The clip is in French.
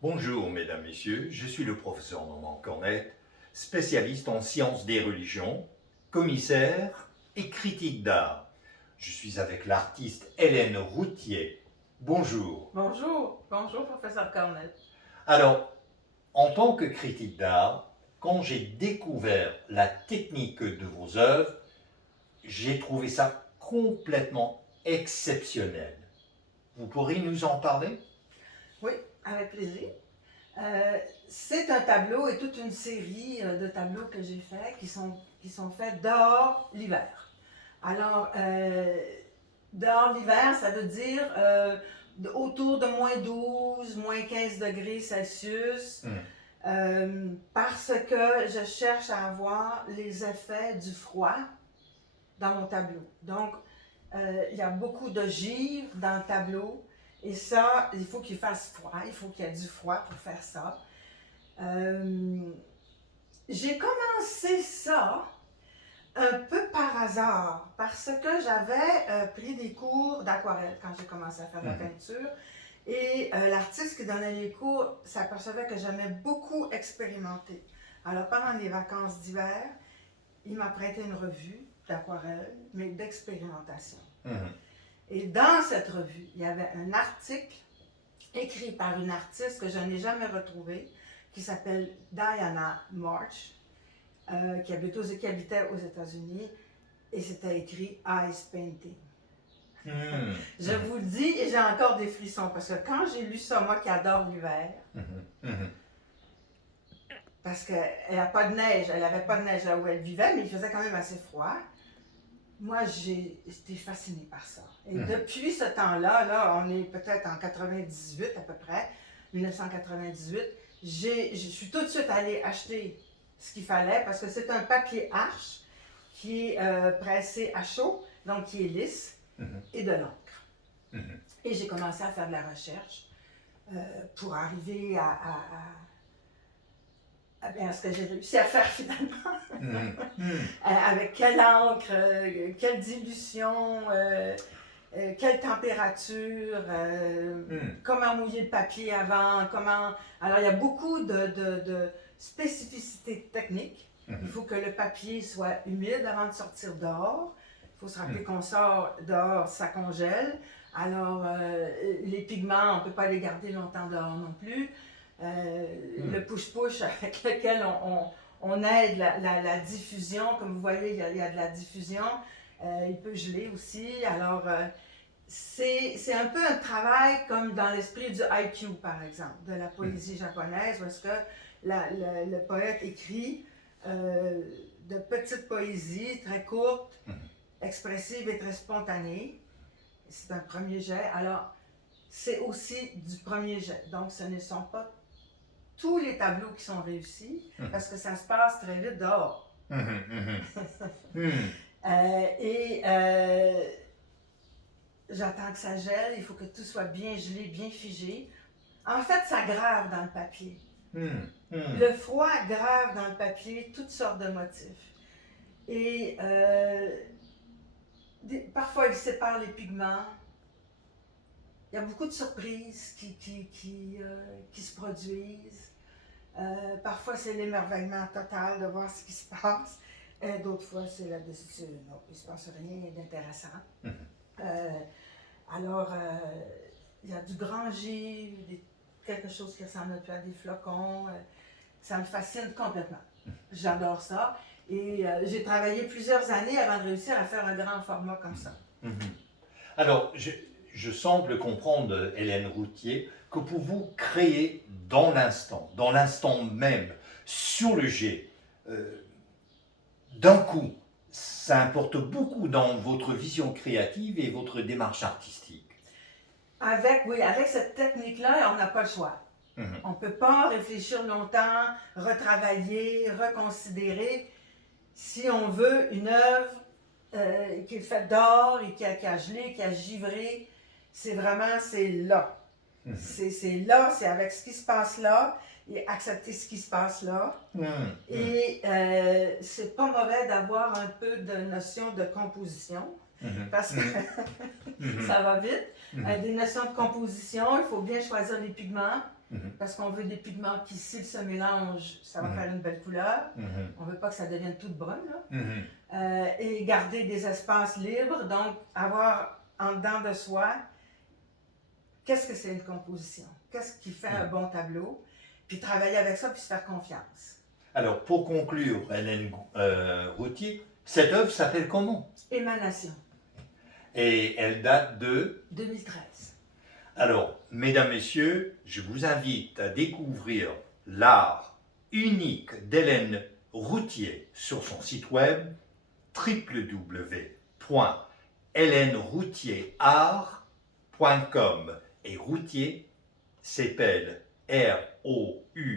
Bonjour mesdames, messieurs, je suis le professeur Normand Cornette, spécialiste en sciences des religions, commissaire et critique d'art. Je suis avec l'artiste Hélène Routhier. Bonjour. Bonjour, bonjour professeur Cornette. Alors, en tant que critique d'art, quand j'ai découvert la technique de vos œuvres, j'ai trouvé ça complètement exceptionnel. Vous pourriez nous en parler? Oui, avec plaisir. C'est un tableau et toute une série de tableaux que j'ai faits qui sont faits dehors l'hiver. Alors, dehors l'hiver, ça veut dire autour de -12, -15 degrés Celsius, parce que je cherche à avoir les effets du froid dans mon tableau. Donc, il y a beaucoup de givre dans le tableau. Et ça, il faut qu'il fasse froid, il faut qu'il y ait du froid pour faire ça. J'ai commencé ça un peu par hasard, parce que j'avais pris des cours d'aquarelle quand j'ai commencé à faire de la peinture. Et l'artiste qui donnait les cours s'apercevait que j'aimais beaucoup expérimenter. Alors, pendant les vacances d'hiver, il m'a prêté une revue d'aquarelle, mais d'expérimentation. Et dans cette revue, il y avait un article écrit par une artiste que je n'ai jamais retrouvée, qui s'appelle Diana March, qui habitait aux États-Unis, et c'était écrit Ice Painting. Je vous le dis, et j'ai encore des frissons, parce que quand j'ai lu ça, moi qui adore l'hiver, parce qu'elle n'avait pas de neige, elle n'avait pas de neige là où elle vivait, mais il faisait quand même assez froid. Moi, j'ai été fascinée par ça. Et depuis ce temps-là, là, on est peut-être en 98 à peu près, 1998, je suis tout de suite allée acheter ce qu'il fallait parce que c'est un papier arche qui est pressé à chaud, donc qui est lisse, et de l'encre. Et j'ai commencé à faire de la recherche pour arriver à ce que j'ai réussi à faire finalement. Avec quelle encre, quelle dilution, quelle température, comment mouiller le papier avant, comment... Alors, il y a beaucoup de spécificités techniques. Il faut que le papier soit humide avant de sortir dehors. Il faut se rappeler qu'on sort dehors, ça congèle. Alors, les pigments, on ne peut pas les garder longtemps dehors non plus. Le push-push avec lequel on aide la diffusion. Comme vous voyez, il y a de la diffusion. Il peut geler aussi. Alors, c'est un peu un travail comme dans l'esprit du haiku, par exemple, de la poésie japonaise, parce que le poète écrit de petites poésies très courtes, expressives et très spontanées. C'est un premier jet. Alors, c'est aussi du premier jet. Donc, ce ne sont pas tous les tableaux qui sont réussis, parce que ça se passe très vite dehors. J'attends que ça gèle, il faut que tout soit bien gelé, bien figé. En fait, ça grave dans le papier. Le froid grave dans le papier toutes sortes de motifs. Et parfois, il sépare les pigments. Il y a beaucoup de surprises qui se produisent. Parfois, c'est l'émerveillement total de voir ce qui se passe. D'autres fois, c'est la décision. Non, il ne se passe rien d'intéressant. Alors, il y a du grand givre, quelque chose qui ressemble un peu à des flocons. Ça me fascine complètement. J'adore ça. Et j'ai travaillé plusieurs années avant de réussir à faire un grand format comme ça. Alors, je semble comprendre, Hélène Routhier, que pour vous créer dans l'instant même, sur le jet, d'un coup, ça importe beaucoup dans votre vision créative et votre démarche artistique. Avec cette technique-là, on n'a pas le choix. On ne peut pas réfléchir longtemps, retravailler, reconsidérer. Si on veut une œuvre qui est faite d'or et qui a gelé, qui a givré, c'est là. C'est là, c'est avec ce qui se passe là et accepter ce qui se passe là. Et c'est pas mauvais d'avoir un peu de notion de composition. parce que ça va vite. Des notions de composition, il faut bien choisir les pigments, parce qu'on veut des pigments qui, s'ils se mélangent, ça va faire une belle couleur. On ne veut pas que ça devienne toute brune, là. Et garder des espaces libres, donc avoir en dedans de soi, qu'est-ce que c'est une composition? Qu'est-ce qui fait un bon tableau? Puis travailler avec ça, puis se faire confiance. Alors, pour conclure, Hélène Routhier, cette œuvre s'appelle comment? Émanation. Et elle date de 2013. Alors, mesdames, messieurs, je vous invite à découvrir l'art unique d'Hélène Routhier sur son site web www.helenerouthierart.com. Et Routhier s'appelle R-O-U-T-H-I-E-R.